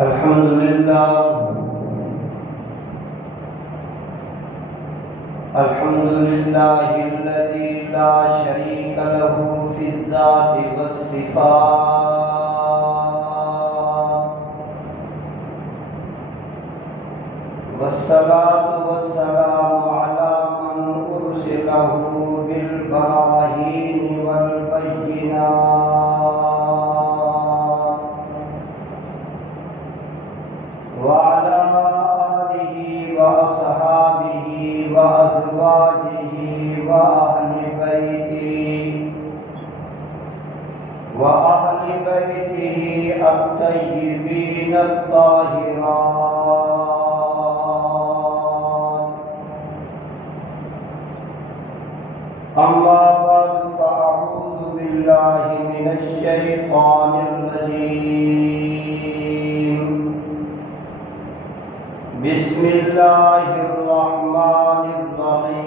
الحمد لله الذي لا شريك له في الذات والصفات، والصلاة والسلام على من أرسله بالبراهين والبينات، وعلى آله وأصحابه وأزواجه وأهل بيته الطيبين الطاهرات. أما بعد، فأعوذ بالله من الشيطان الرجيم. بسم الله الرحمن الرحيم.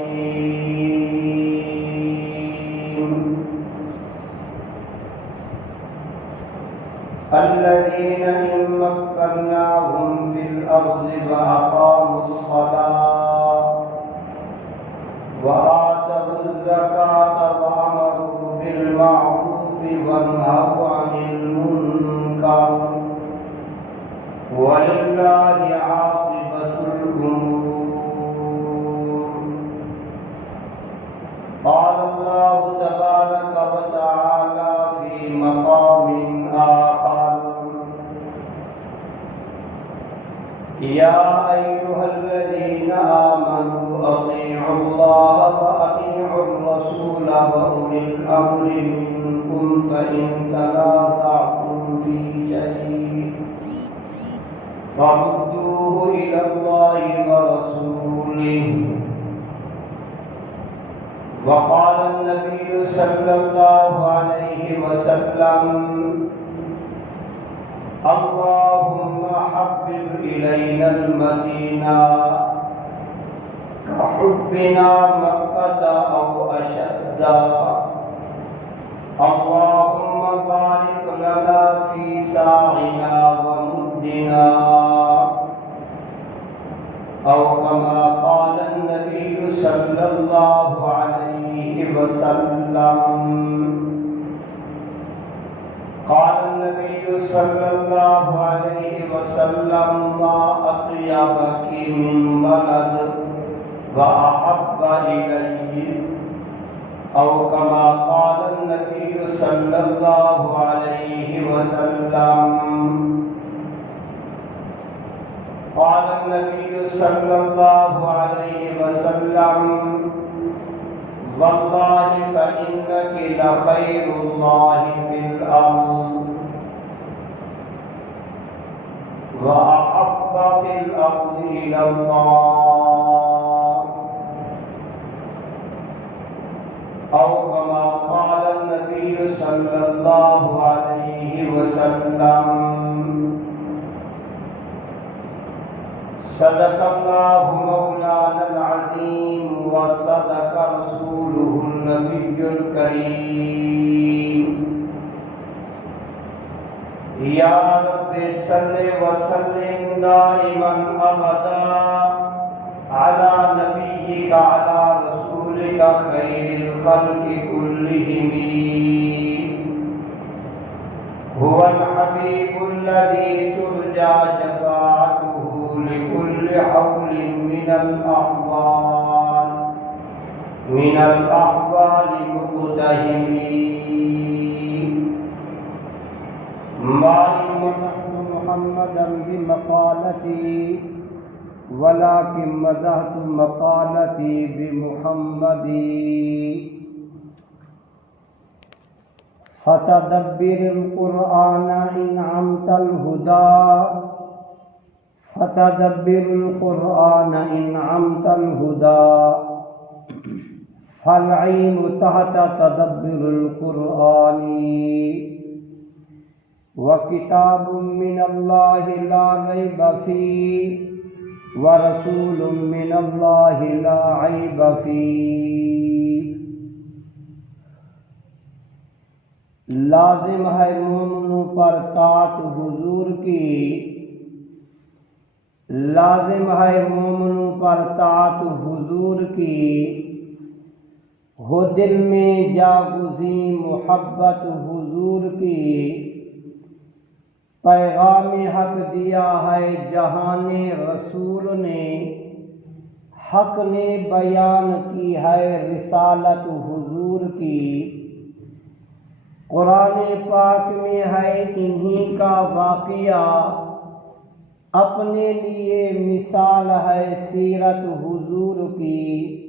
الذين إن مكناهم في الأرض وأقاموا الصلاة وآتوا الزكاة وأمروا بالمعروف ونهوا عن المنكر ولله عاقبة الأمور. قال الله تبارك وتعالى في مقام آخر: يا أيها الذين آمنوا أطيعوا الله وأطيعوا الرسول وأولي الأمر منكم، فإن تنازعتم في شيء فردوه إلى الله ورسوله. وقال النبي صلى الله عليه وسلم: اللهم حبب إلينا المدينة كحبنا مكة أو أشد. اللهم بارك لنا في ساعنا ومدنا، أو كما قال النبي صلى الله عليه وسلم. قال النبي صلى الله عليه وسلم: ما أطيبك من بلد وأحب إلي، أو كما قال النبي صلى الله عليه وسلم. قال النبي صلى الله عليه وسلم: والله فإنك لخير الله في الأرض وأحب في الأرض إلى الله، أو كما قال النبي صلى الله عليه وسلم. صدق الله مولانا العظيم، وصدق رسوله النبي الكريم. يا رب صل وسلم دائما أبدا على نبيك على رسولك خير الخلق كلهم. هو الحبيب الذي ترجى شفاعته لكل حول من الأحوال مقتهمين. ما مدحت محمدا بمقالتي، ولكن مدحت مقالتي بمحمد. فتدبر القرآن إن عمت الهدى، فتدبر القرآن إن عمت الهدى، فالعين تحت تدبر القرآن. وكتاب من الله لا ريب فيه، ورسول من الله لا عيب فيه. لازم ہے مومنوں پر طاعت حضور کی، لازم ہے مومنوں پر طاعت حضور کی، ہو دل میں جاگزیں محبت حضور کی۔ پیغام حق دیا ہے جہان رسول نے، حق نے بیان کی ہے رسالت حضور کی۔ قرآن پاک میں ہے انہی کا واقعہ، اپنے لیے مثال ہے سیرت حضور کی۔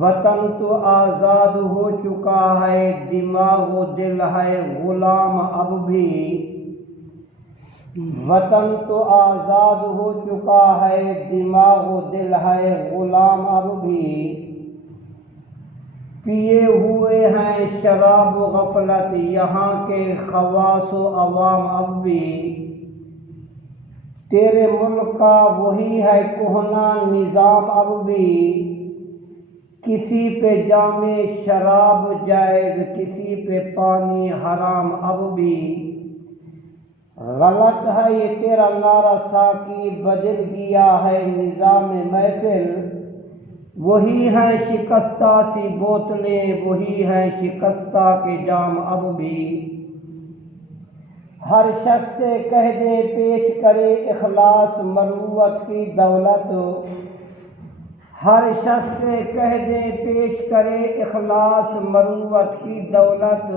وطن تو آزاد ہو چکا ہے، دماغ و دل ہے غلام اب بھی۔ وطن تو آزاد ہو چکا ہے، دماغ و دل ہے غلام اب بھی۔ پیے ہوئے ہیں شراب و غفلت یہاں کے خواص و عوام اب بھی۔ تیرے ملک کا وہی ہے کہنا نظام اب بھی، کسی پہ جام شراب جائز کسی پہ پانی حرام اب بھی۔ غلط ہے یہ تیرا نعرہ ساقی، بدل گیا ہے نظام محفل۔ وہی ہیں شکستہ سی بوتلیں، وہی ہیں شکستہ کے جام اب بھی۔ ہر شخص سے کہہ دے پیش کرے اخلاص مروت کی دولت، ہر شخص سے کہہ دے پیش کرے اخلاص مروت کی دولت۔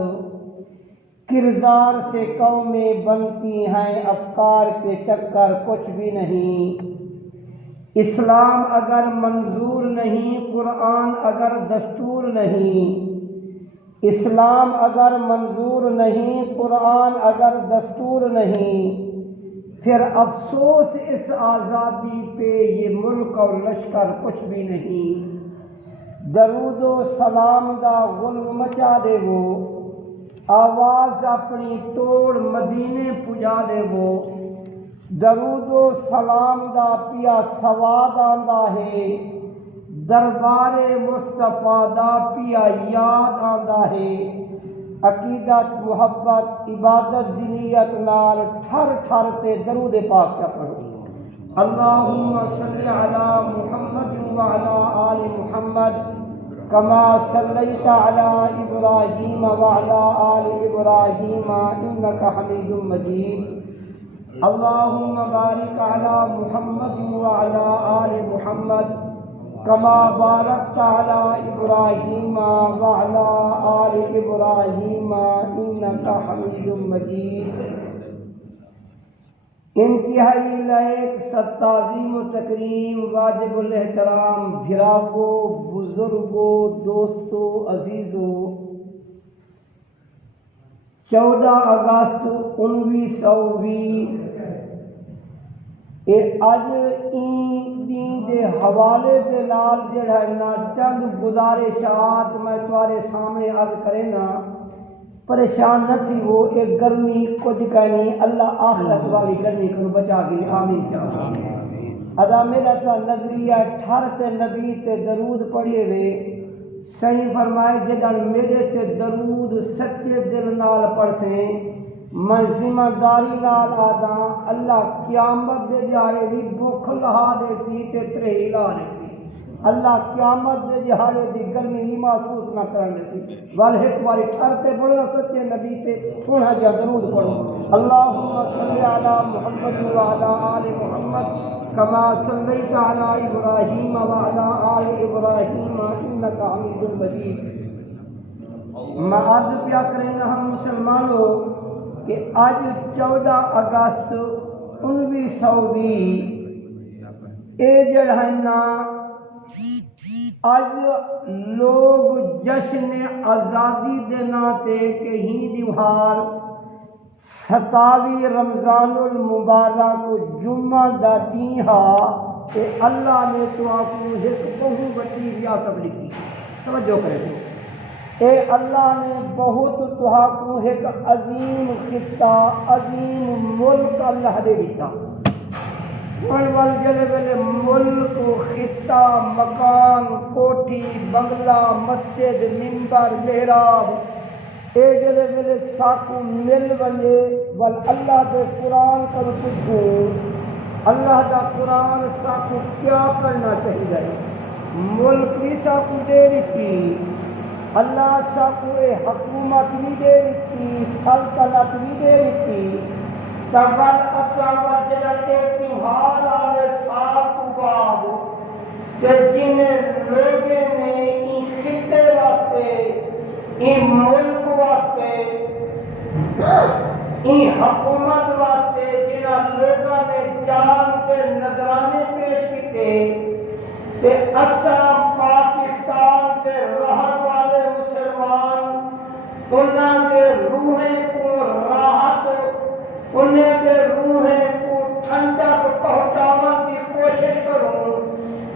کردار سے قومیں بنتی ہیں، افکار کے چکر کچھ بھی نہیں۔ اسلام اگر منظور نہیں، قرآن اگر دستور نہیں۔ اسلام اگر منظور نہیں، قرآن اگر دستور نہیں، پھر افسوس اس آزادی پہ یہ ملک اور لشکر کچھ بھی نہیں۔ درود و سلام دا غل مچا دے وہ، آواز اپنی توڑ مدینے پجا دے وہ۔ درود و سلام دا پیا سواد آندا ہے، دربار مصطفیٰ دا پیا یاد آندا ہے۔ عقیدت محبت عبادت دلیت نال ٹھر ٹھر تے درود پاک کیا پڑھو۔ اللہم صلی علی محمد وعلی آل محمد کما صلیت علی ابراہیم وعلی آل ابراہیم انک حمید مجید۔ اللہم بارک علی محمد وعلی آل محمد کما بارکت علی ابراہیم وعلی آل ابراہیم انک حمید مجید۔ انتہائی لائق تعظیم و تکریم واجب الاحترام بھراوو بزرگو دوستو عزیزو، 14 اگست 1920 اج این دے حوالے دے نال جڑا ہے نا چند گزارشات میں تمہارے سامنے عرض کرے نا، پریشان نہ تھی وہ ایک گرمی کچھ کہنی، اللہ آخرت والی گرمی کو بچا گئی، آمین کیا ادا میرا تا نظریہ ٹھر تے نبی تے درود پڑھیے وے صحیح فرمائے جدن میرے تے درود سچے دل نال پڑھسیں میں ذمہ داری نال آدھا اللہ قیامت دے جہارے بھی بھوک لہا دے سی تے ترہی لا دے سی، اللہ قیامت دے جہارے دی گرمی نہیں محسوس نہ کرنے سی، والہک والی ٹھرتے پڑھنا سچے نبی تے سونا جا درود پڑھو۔ اللہم صلی علی محمد وعلی آل محمد کما صلیت علی ابراہیم وعلی آل ابراہیم انک حمید مجید۔ میں عرض پیا کریں گا ہم مسلمانوں کہ آج 14 اگست 1920 اے جڑا ہے نا آج لوگ جشن آزادی دے ناتے کہیں دیوہار 27 رمضان المبارک جمعہ دا دین ہا کہ اللہ نے تو آپ کو ایک بہو بڑی ریاست لکھی، توجہ کرے تو اے اللہ نے بہت تہا کو ایک عظیم خطہ عظیم ملک اللہ دے دیتا، ول جلے ویلے ملک خطہ مکان کوٹھی بنگلہ مسجد منبر محراب اے جلے ویلے ساکو مل ونجے ول اللہ دے قرآن کر پچھو اللہ کا قرآن ساکو کیا کرنا چاہیے ملک بھی ساکو دے رہی اللہ ساکو حکومت بھی دے رہی سلطنت بھی دے رہی تبل اصل وجہ تیوہار آنے سال تو بعد کہ جنہیں لوگے نے ان خطے واسطے ان ملک واسطے ان حکومت واسطے جنہاں لوگوں نے جان کے نظرانے پیش کیتے کہ اساں پاکستان کے رہن والے مسلمان انہاں کے روحیں کو راحت انہیں کے روحیں کو ٹھنڈک پہنچانے کی کوشش کروں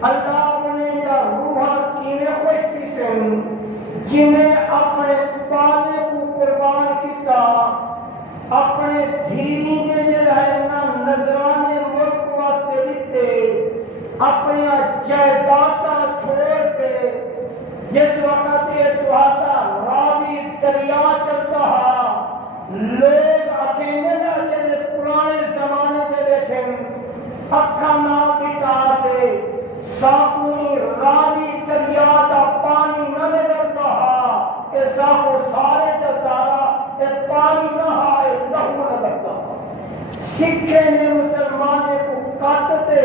اللہ انہیں یا روحاں کینے خوش پیسن جنہیں اپنے پانے کو قربان کیتا اپنے دھیری کے جلائنا نظرانے ملک واسطے دیتے اپنی جائیداداں چھوڑ کے جس وقت یہ تہاڈا راوی دریا چلتا ہے لوگ اکیلے نہ جیسے پرانے زمانے کے دیکھیں اکھا نہ بٹا دے ساکونی راوی دریا دا پانی نہ نظرتا ہے کہ ساکو سارے جزارہ یہ پانی نہ آئے لہو نظرتا ہے سکھے نے مسلمانے کو کاٹتے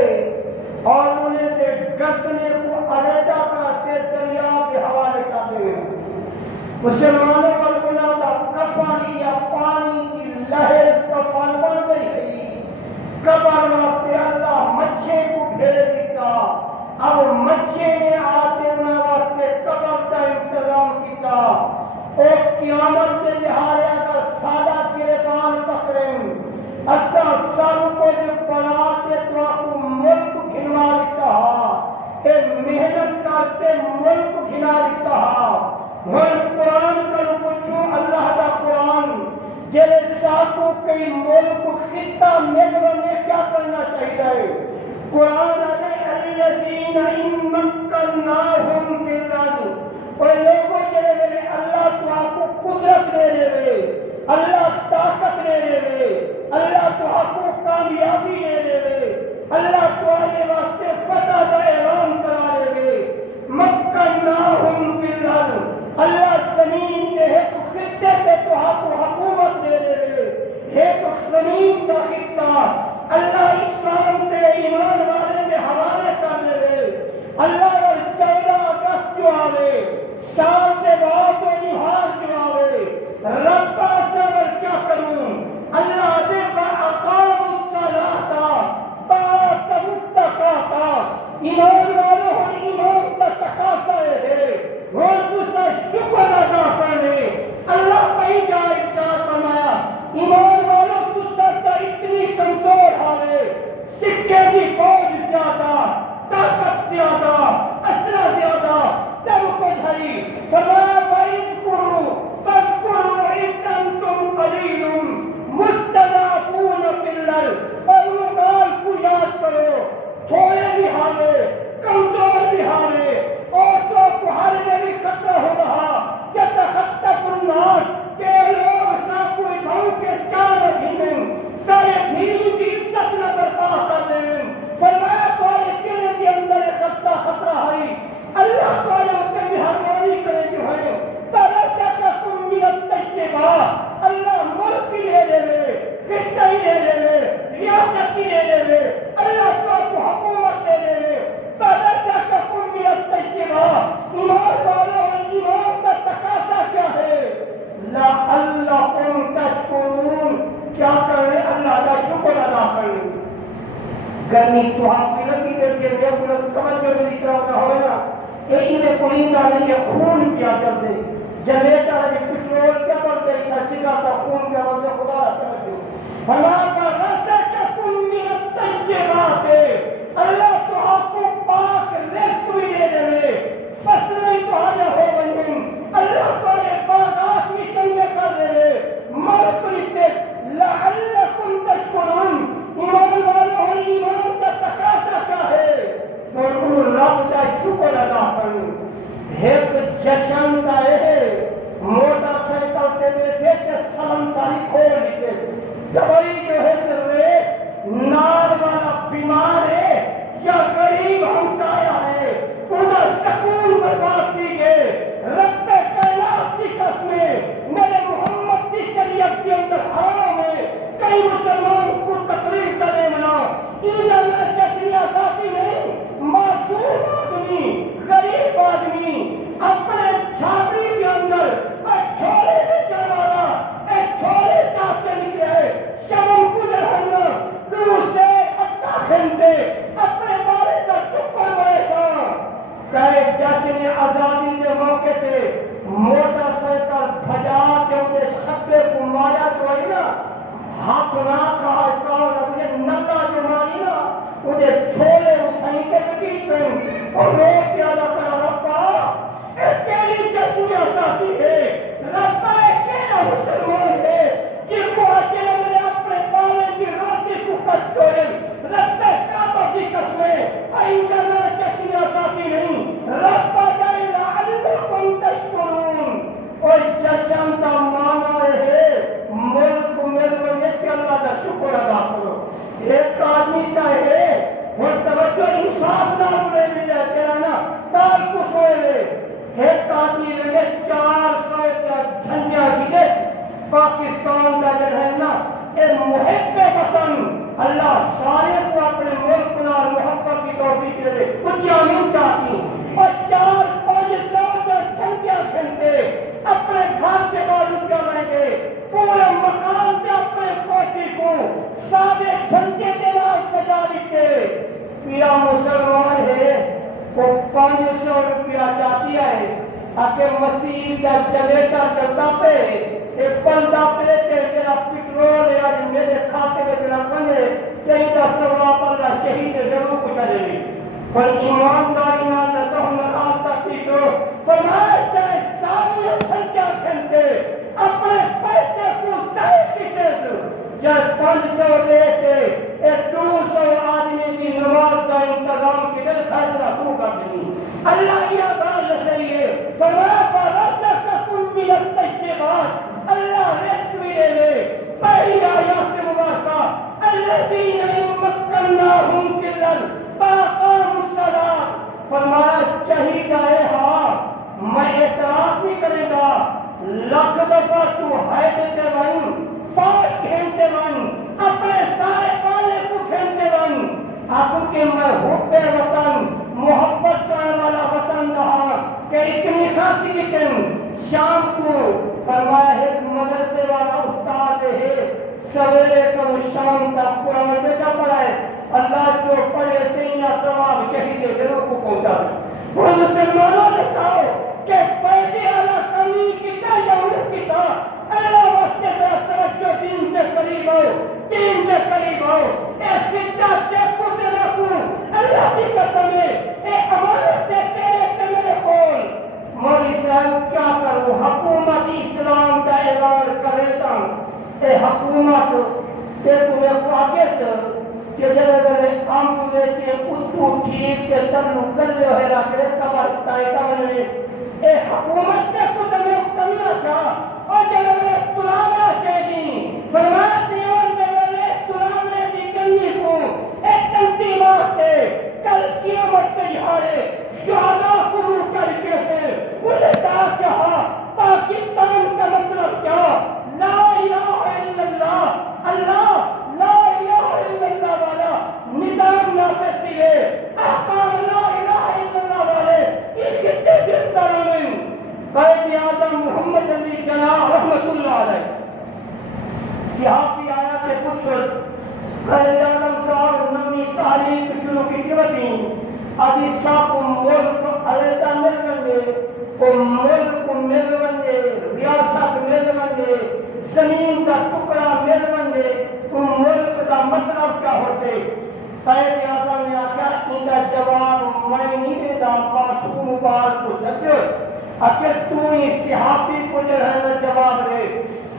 اور انہیں دے گردنے کو علیحدہ کرتے دریا کے حوالے کرتے ہیں مسلمانوں پر گناہ کا کفن یا پانی کی لہر کفن بن گئی ہے قبر واسطے اللہ مچھے کو بھیج دیتا اب مچھے نے آتے انہیں واسطے قبر کا انتظام کیتا اور قیامت کے لحاظ اگر سادہ گربان پکڑیں اصلا سب کو جو بنا کے تو آپ کو ملک گھنوا دیتا ہے ایک محنت کرتے ملک گھنا دیتا ہے ملک قرآن کا پوچھو اللہ کا قرآن جیسے ساتھوں کئی ملک خطہ ملک میں کیا کرنا چاہیے قرآن الذین ان مکناہم فی الارض اور لوگوں جیسے اللہ تو آپ کو قدرت دے رہے اللہ طاقت دے رہے اللہ تو آپ کو کامیابی دے رہے اللہ تو آئے واسطے فتح کا اعلان کرا رہے مکناہم فی الارض اللہ زمین کے ایک خطے پہ تو آپ کو حکومت دے رہے ایک زمین کا خطہ اللہ اسلام سے ایمان والے کے حوالے کر رہے اللہ اور 14 اگست جو آوے سال سے بعد و نہار جو آوے رب صبر کیا کروں اللہ دے اقام الصلاۃ بات متقاتا ایمان والوں اور ایمان کا تقاضا ہے وہ اس کا شکر ادا کرنے اللہ کہیں جائے کیا فرمایا ایمان والوں تو سرتا اتنی کمزور ہوئے سکے کی فوج زیادہ طاقت زیادہ اسلحہ زیادہ سب کچھ ہے فرمایا وَإِذْ كُرُّوا فَاذْكُرُوا إِذْ أَنْتُمْ قَلِيلٌ مُسْتَضْعَفُونَ فِي الْأَرْضِ اور وہ بات کو یاد کرو تھوڑے بھی حالے کمزور بھی حالے عورتوں کو ہر میں بھی خطرہ ہو رہا يَتَخَطَّفُ النَّاسُ کہ لوگ نہ کوئی بھاؤ کے چار بھیمیں سارے بھیڑی کی عزت نہ برپا کر دیں فرمایا تمہارے دل کے اندر ایک خطرہ ہے اللہ تعالیٰ اسے مہربانی کرے جو ہے تَرَكَكُمْ مِنَ الطَّيِّبَاتِ اللہ ملک بھی لے لے خطہ ہی لے لے ریاست ہی لے لے اللہ تعالیٰ کو حکومت دے لے تَرَكَكُمْ مِنَ الطَّيِّبَاتِ ایمان والوں اور ایمان کا تقاضا کیا ہے لَعَلَّكُمْ تَشْكُرُونَ کیا کریں اللہ کا شکر ادا کریں گرمی تو آپ کی لگی دیکھیں میں بلد سمجھ میں بھی کیا ہونا ہونا ایک میں پولیندہ نہیں ہے خون کیا کر دے جنریٹر ہے کچھ اور کیا کر دے سچیدہ کا خون کیا کر دے خدا سمجھ دو ہمارا رَزَقَكُمْ مِنَ الطَّيِّبَاتِ اللہ تو آپ کو پاک رزق بھی دے دے فصلیں تو آنے ہو گئی اللہ کو باغات بھی چنگے کر دے ملک لیتے لَعَلَّكُمْ تَشْكُرُونَ ایمان والوں اور ایمان کا تقاضا کیا ہے اور رب کا شکر ادا کروں ایک جشن کا ہے موٹر سائیکل سے بیٹھے کہ سلام کئی مسلمان کو تقریر کرنے والا عید اللہ چچنیا ذاتی نہیں، معصوم آدمی، غریب آدمی اپنے چھاپڑی کے اندر چھوڑے بیچنے والا چھوڑے چاہتے نکلے شرم گزر ہونا روح سے 8 گھنٹے اپنے بارے کا چکر ویسا کہے جج نے آزادی کے موقع پہ موٹر سائیکل بھجا کے انہیں چھپے کو مارا تو ہے نا ہاتھ نہ کہا مجھے نکا جو ماری نا مجھے چھوڑے اٹھائی کے بکیٹ پہ اور روز پیادا کرا ربا اکیلی جسیا چاہتی ہے ربا اکیلا مسلمان ہے جن کو اکیلے میں نے اپنے پانے کی روٹی کو کٹ چھوڑے ربا کعبہ کی قسمیں آئندہ میں جسیا چاہتی نہیں ربا جائے لعلکم تشکرون اور جشن کا معنی ہے ملک ملنے کے اللہ کا شکر ادا کرو ایک آدمی چاہے وہ توجہ انصاف نہ ملے ملے تیرا نا کال کچھ ہوئے ایک آدمی لگے 400 کا جھنڈا گرے پاکستان کا جو ہے نا یہ محب وطن اللہ سارے کو اپنے ملک نہ محبت کی توفیق دے کچھ نہیں چاہتی اور 4-5 جھنڈا گھنٹے اپنے گھر کے بعد رہیں گے پورے مکان سے اپنے پوتی کو سادے جھنڈے کے نام سجا دیتے پیا مسلمان ہے وہ 500 روپیہ چاہتی ہے آکے مسیح کا جنریٹر چلتا پہ ایک بندہ پلیتے میرا پیٹرول یا میرے کھاتے میں میرا بنے کہیں کا ثواب اللہ شہید ضرور کچھ کرے گی پر ایمانداری نہ نظر نراز تک تو فرمایا چاہے ساری سنکھیا گھنٹے اپنے پیسے کو دے کیتے جب 500 لے کے ایک 200 آدمی کی نماز کا انتظام کی دل خیصلہ شروع کر دیں اللہ کی آزاد رسلی ہے فرمایا فرصہ سکن بلستش کے بعد اللہ رزق بھی لے لے پہلی آیات مبارکہ الذین مکناہم فی الارض فاقاموا الصلاۃ فرمایا چاہیے گئے ہاں میں اعتراف نہیں کرے گا لاکھ دفعہ تو ہے دیتے بن 5 گھنٹے بن اپنے سارے پانے کو گھنٹے بن آپ کے میں حب وطن محبت کرنے والا وطن رہا کہ اتنی خاصی کتن شام کو فرمایا ہے مدرسے والا استاد ہے سویرے کو شام تک قرآن بیٹا پڑھائے اللہ جو پڑھے تینا ثواب شہید ضرور کو پہنچا وہ مسلمانوں نے کہا کہ فیض اعلیٰ کمی کتا یمر کتا اللہ واسطے طرف توجہ دین سے قریب ہو دین سے قریب ہو اے سجدہ سے پتر رکھوں اللہ کی قسم ہے اے امانت سے تیرے سے میرے کول مولی صاحب کیا کروں حکومت اسلام کا اعلان کرے تا اے حکومت کہ تمہیں آگے سے کہ جب میں ہم تمہیں کہ اتو ٹھیک کے تلو کر لے ہے رکھے کبر تائیتا میں اے حکومت نے خود میں اکتمنا چاہا اور جب میں سلام نہ چاہی فرمایا دیوان میں سلام نے دی کنی کو ایک تنظیمات ہے کل قیامت کے جہارے شہداء کو روح کر کے سے انہیں کہا پاکستان کا مطلب کیا لا الہ الا اللہ اللہ لا الہ الا اللہ والا نظام نافذ دیئے احکام لا الہ الا اللہ والے یہ کتنے گرفتار میں قائد اعظم محمد علی جناح رحمت اللہ علیہ صحافی آیا کہ کچھ قائد اعظم صاحب نمی تحریک شروع کی قیمتیں ابھی صاحب ملک علیدہ مل گئے ملک مل گئے ریاست مل گئے زمین کا ٹکڑا مل گئے ملک کا مطلب کیا ہوتے قائد اعظم نے آخیا ان کا جواب میں نہیں دیتا معصوم بال کو سجو اگر تو ہی صحافی کو جو ہے نا جواب دے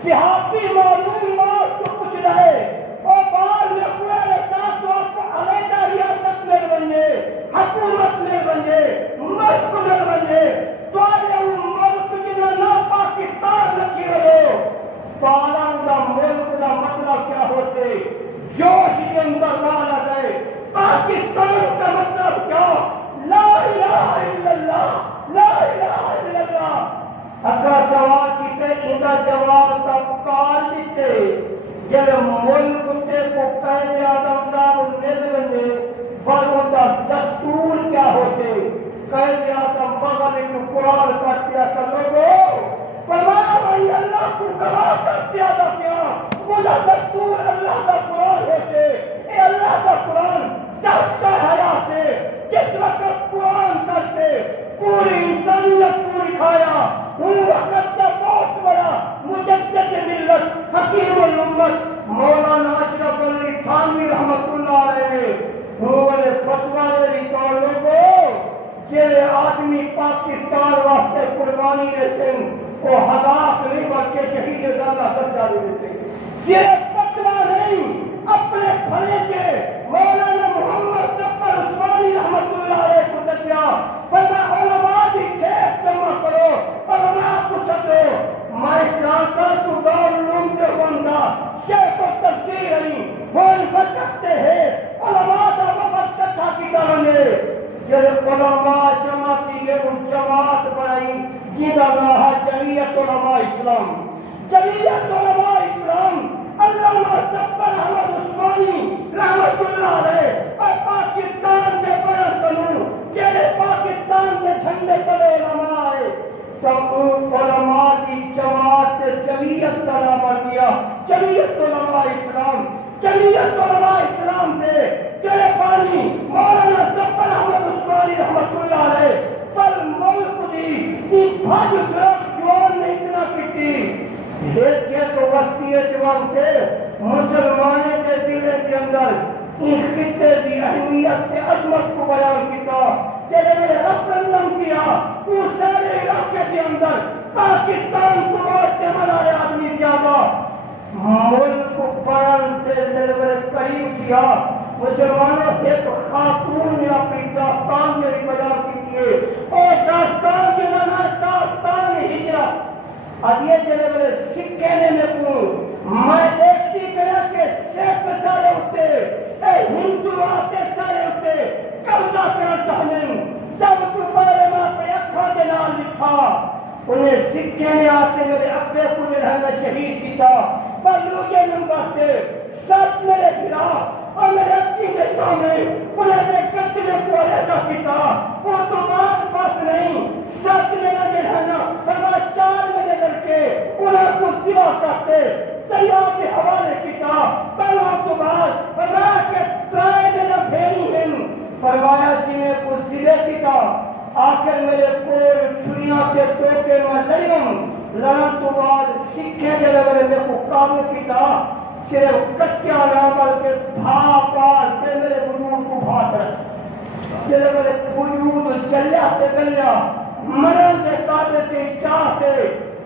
صحافی معلوم بات کو کچھ رہے اور بعد میں پورے ساتھ تو آپ کو علیحدہ ریاست میں بنے حکومت میں بنے ملک میں بنے تو ملک جنہوں نے پاکستان رکھی رہے پالن کا ملک کا مطلب کیا ہوتے جوش کے اندر لانا گئے پاکستان کا مطلب کیا لا الہ الا اللہ لا الہ الا اللہ اگر سوال کیتے ان کا جواب تب کال دیتے جب ملک تے کو قائد اعظم صاحب نظر نے بڑوں کا دستور کیا ہوتے قائد اعظم بغل کو قرآن کا کیا کر لوگو فرمایا بھائی اللہ کو گواہ کر دیا تھا کیا مجھے دستور اللہ کا قرآن ہوتے اے اللہ کا قرآن دستا حیات ہے جس وقت قرآن کرتے پوری انسانیت کو دکھایا ان وقت کا بہت بڑا مجدد ملت حکیم الامت مولانا اشرف علی تھانوی رحمت اللہ علیہ انہوں نے فتویٰ دے تو لوگوں جیلے آدمی پاکستان واسطے قربانی دیتے وہ ہلاک نہیں بلکہ شہید زندہ درجہ دیتے صرف فتویٰ نہیں اپنے پھلے کے مولانا محمد جعفر عثمانی رحمت اللہ علیہ کو دیا فرمایا علماء کی کیس جمع کرو علماء کو سدو میں چاہتا تو دار علوم کے بندہ شیخ و تفسیر علی ہون بچتے ہیں علماء کا وقت کٹھا کی کرنے جب علماء جمع کی گئے ان جماعت بنائی جیدہ اللہ جمعیت علماء اسلام جمعیت علماء اسلام علامہ جعفر احمد عثمانی رحمت اللہ علیہ اور پاکستان کے بڑا قانون جیسے پاکستان کے جھنڈے پر علماء آئے تم علماء کی جماعت سے جمعیت کا نام دیا جمعیت علماء اسلام جمعیت علماء اسلام سے تیرے پانی مولانا جعفر احمد عثمانی رحمت اللہ علیہ پر ملک دی بھاج گرفت جوان نے اتنا کی دیکھئے تو وقتی جوان کے مسلمانے کے دلے کے اندر ان خطے کی اہمیت سے عظمت کو بیان کیا تیرے میں رفرندم کیا اس سارے علاقے کے اندر پاکستان کو بہت سے بنائے آدمی کیا تھا ملک کو بیان سے دلے قریب کیا مسلمانوں ایک خاتون نے اپنی داستان میں بیان کی ہے اور داستان کے نام ہے داستان ہجرت اب یہ چلے بڑے سکے نے میں کہوں میں دیکھتی کرا کہ سیپ سارے ہوتے اے ہندو آتے سارے ہوتے قبضہ کرا چاہنے سب کو بارے میں اپنے اکھا کے نام لکھا انہیں سکے میں آتے میرے اپنے کو رہنا شہید کی تھا پر مجھے نمبرتے سب میرے گرا اور میرے اپنی کے سامنے انہیں نے قتل کو علیحدہ کیتا وہ تو بات بس نہیں سچ میرا جہانا فرما چار میرے لڑکے انہیں کو سوا کرتے دریا کے حوالے کیتا پہلا تو بعد فرمایا کہ ترائے میرا بھیری ہیں فرمایا جنہیں کو سرے کیتا آخر میرے کول چھڑیاں کے ٹوکے میں لڑیم لڑن تو بعد سکھے کے لگے میں کو کامل کیتا صرف کچھا نہ بلکہ بھاپار سے میرے وجود کو بھاٹ رہے جلے میرے وجود چلیا سے گلیا مرن سے کاٹے سے چاہتے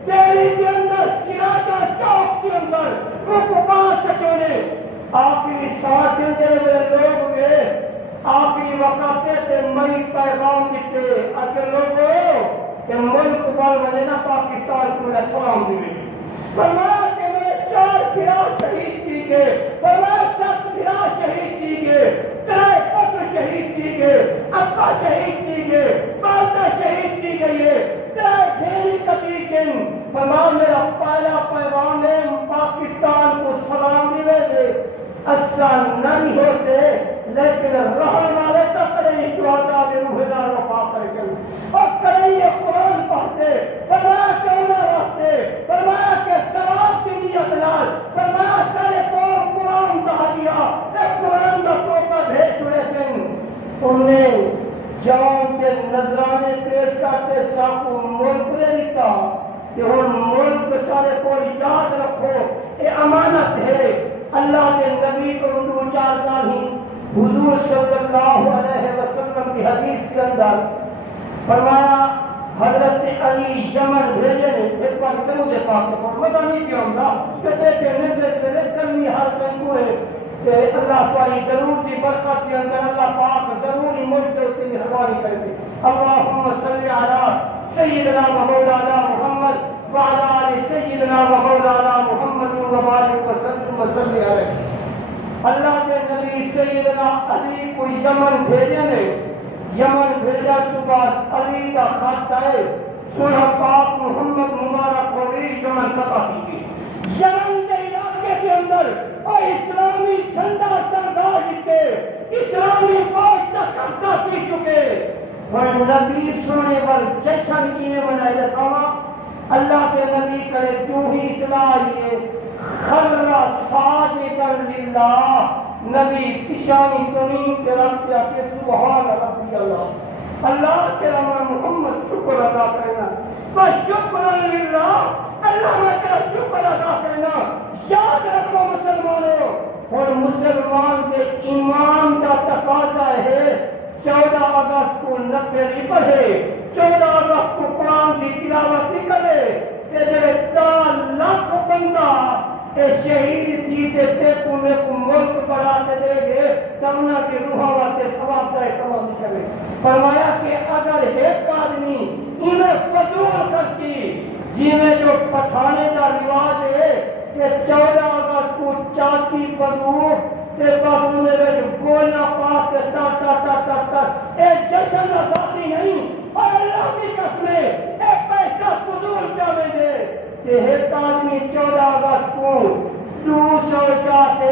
تیری کے اندر سراجہ چوک کے اندر روکو پانچ سچونے آخری سانسیں جلے میرے لوگ گئے آخری وقت سے مئی پیغام دیتے اگر لوگوں کہ ملک بال مجھے پاکستان کو میرا سلام دیئے فرمایا کہ میرے چار پھرا شہید کی گئے فرمایا 7 پھرا شہید کی گئے 3 پتر شہید کی گئے ابا شہید کی گئے بالدہ شہید کی گئی ہے 3 بھیری کتی کن فرمایا میرا پہلا پیغام ہے پاکستان کو سلام دیئے دے اچھا نہیں ہوتے لیکن رہن والے تک رہی شہداء دے روح دار وفا کر کے اور کریں یہ قرآن پڑھتے فرمایا کہ انہیں رہتے فرمایا کہ سواب کی نیت لال فرمایا سارے قرآن کہا دیا ایک قرآن کا توقع بھیج ہوئے سن انہیں جوان کے نظرانے پیش کرتے ساکو ملک نے لکھا کہ ان ملک سارے کو یاد رکھو یہ امانت ہے اللہ کے نبی کو حضور چاہتا ہی حضور صلی اللہ علیہ وسلم کی حدیث کے اندر فرمایا حضرت علی یمن بھیجے ایک بار درود پاک پر مدنی کیوں گا کہ دیکھے نظر سے کمی حال میں ہوئے کہ اللہ تعالی درود کی برکت کے اندر اللہ پاک ضروری ملک کے اتنی مہربانی کرے گی اللہم صلی علی سیدنا مولانا محمد وعلى آل سيدنا ومولانا محمد وبارك وسلم وصلی علیہ اللہ کے نبی سیدنا علی کو یمن بھیجے نے یمن بھیجا تو بعد علی کا خط آئے سنہ پاک محمد مبارک کو بھی یمن فتح کی یمن کے علاقے کے اندر اور اسلامی جھنڈا سردار کے اسلامی فوج کا قبضہ کی چکے اور نبی سونے پر جشن کیے منائے سوا اللہ کے نبی کرے کیوں ہی اطلاع یہ خر ساجدا للہ نبی پیشانی زمین کے رب کے سبحان ربی اللہ اللہ کے رحمہ محمد شکر ادا کرنا بس شکر للہ اللہ میں تیرا شکر ادا کرنا یاد رکھو مسلمانوں اور مسلمان کے ایمان کا تقاضا ہے 14 اگست کو نفل پڑھے 14 اگست کو قرآن کی تلاوت کرے کہ 4 لاکھ بندہ شہید جیتے تھے تمہیں کو ملک بڑھاتے دے گے تمنا کی روحا واتے ثواب دائے تمام کرے فرمایا کہ اگر ایک آدمی انہیں فضول کرتی جی میں جو پٹھانے کا رواج ہے کہ 14 اگست کو چاتی بدو تے بابو نے گولیاں پاس کے ٹر جشن آزادی نہیں اور اللہ کی قسمیں ایک پیسہ فضول جاوے دے کہ ایک آدمی 14 اگست کو 200 جاتے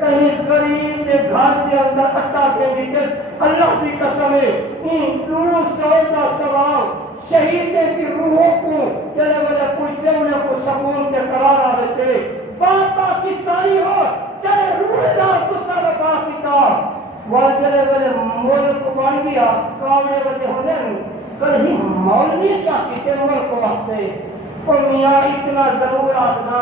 کہیں غریب کے گھر کے اندر اٹھا کے نیچے اللہ کی قسم ہے ان 200 کا ثواب شہیدیں کی روحوں کو چلے والے پوچھتے انہیں کو سکون کے قرار آ رہے پاکستانی ہو چلے روح دار کتا بپا کتا وہ چلے والے ملک بن گیا کامنے والے ہونے کہیں مولوی چاہتی تھے ملک واسطے اور میاں اتنا ضرور آسنا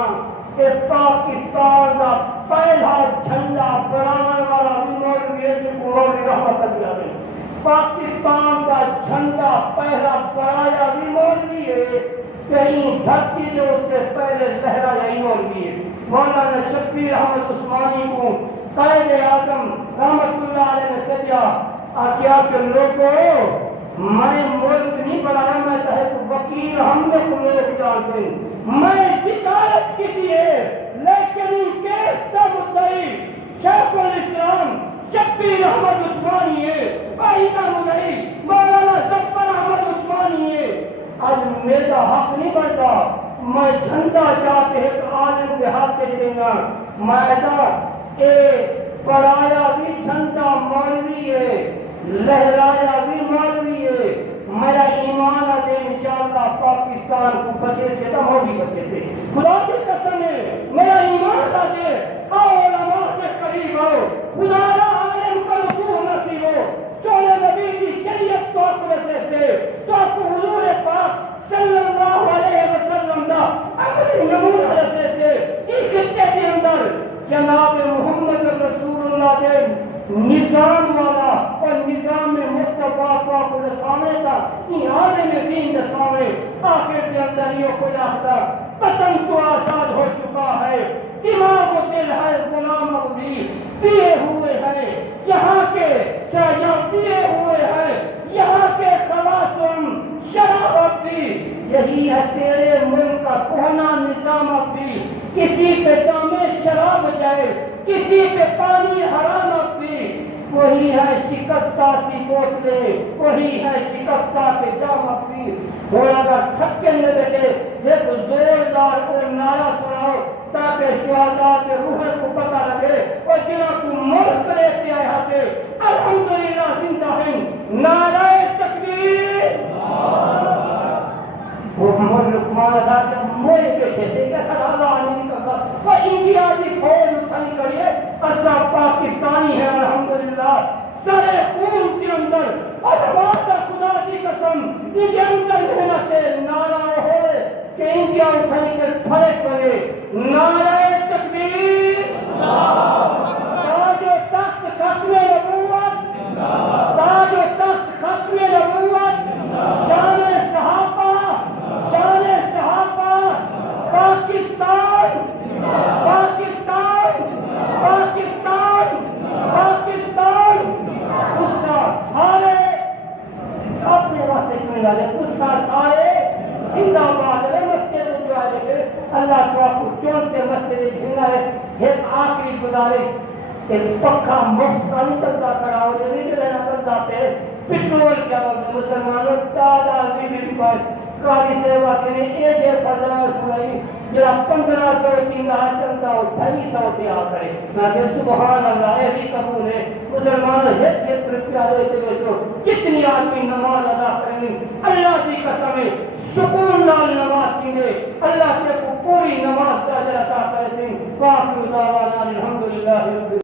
کہ پاکستان کا پہلا جھنڈا بڑھانے والا بھی مولوی ہے جن کو مولوی رحمت اللہ علیہ پاکستان کا جھنڈا پہلا بڑھایا بھی مولوی ہے کہیں دھرتی جو اس سے پہلے لہرایا ہی مولوی ہے مولانا شبیر احمد عثمانی کو قائد اعظم رحمت اللہ علیہ نے سجا کیا کہ لوگوں میں ملک نہیں بنایا میں چاہے تو وکیل ہم نے لوگ جانتے میں شکایت کی تھی لیکن ان کیس کا مدعی شیخ الاسلام شبیر احمد عثمانی ہے آئینہ مدعی مولانا ظفر احمد عثمانی ہے آج میرا حق نہیں بنتا میں جھنڈا چاہتے ہیں تو عالم کے ہاتھ سے دیں گا میں ایسا کہ پڑھایا بھی جھنڈا مولوی ہے لہرایا بھی مولوی ہے میرا ایمان ہے انشاءاللہ پاکستان کو بچے سے تو ہوگی بچے سے خدا کی قسم ہے میرا ایمان ہے آؤ علماء سے قریب ہو خدا را عالم کا رسول نصیب ہو سونے نبی کی شریعت کو اپنے سے تو آپ کو حضور پاک صلی اللہ علیہ وسلم دا اپنی نمون رسے سے اس خطے کے اندر جناب محمد رسول اللہ دے نظام والا اور نظام مصطفیٰ پاک کے سامنے تھا یہ عالم دین کے سامنے آخر کے اندر یہ کوئی آخر پتن تو آزاد ہو چکا ہے دماغ و دل ہے غلام ابھی دیے ہوئے ہیں یہاں کے چاہیاں دیے ہوئے ہیں یہاں کے خلاصم شراب بھی یہی ہے تیرے ملک کا کونا نظام بھی کسی پہ جامع شراب جائے کسی پہ پانی حرام بھی وہی ہے شکستہ کی بوتلیں وہی ہے شکستہ کے جام بھی وہ اگر تھکے نہ بیٹھے ایک زوردار کو نعرہ سناؤ تاکہ شہداء کے روح کو پتہ لگے اور جنہوں کو مرس لیتے آئے ہاتے الحمدللہ زندہ ہیں نعرہ تکبیر وہ لقمان ادا کے موئے بیٹھے تھے کہ اللہ علیہ کرتا وہ انڈیا کی فوج اٹھانی کریے اچھا پاکستانی ہے الحمدللہ سارے خون کے اندر اور وعدہ خدا کی قسم ان کے اندر ہونا سے نعرہ ہوئے کہ انڈیا اٹھانی کے کھڑے کرے نعرہ تکبیر تاج و تخت ختم نبوت تاج و تخت ختم نبوت شان صحابہ پاکستان پاکستان پاکستان پاکستان غصہ سارے اپنے واسطے کیوں ڈالے غصہ سارے زندہ باد ہے مسجد جو آئے اللہ کو آپ کو چونتے مسجد جھنگا ہے ایک آخری گزارش کہ پکا مفت کا نہیں چلتا کھڑا ہو جائے نہیں رہنا چلتا پہ پٹرول کیا ہوگا مسلمانوں دادا بی بی پر قاضی صاحبہ کے لیے ایک فضلہ سنائی جڑا 1500 چنگا چلتا ہو 250 دیا کرے نہ کہ سبحان اللہ یہ بھی قبول ہے مسلمان ایک روپیہ دیتے بیٹھو کتنی آدمی نماز ادا کریں اللہ کی قسم ہے سکون نال نماز پینے اللہ کے کو پوری نماز کا اجر عطا کرے واخر دعوانا الحمدللہ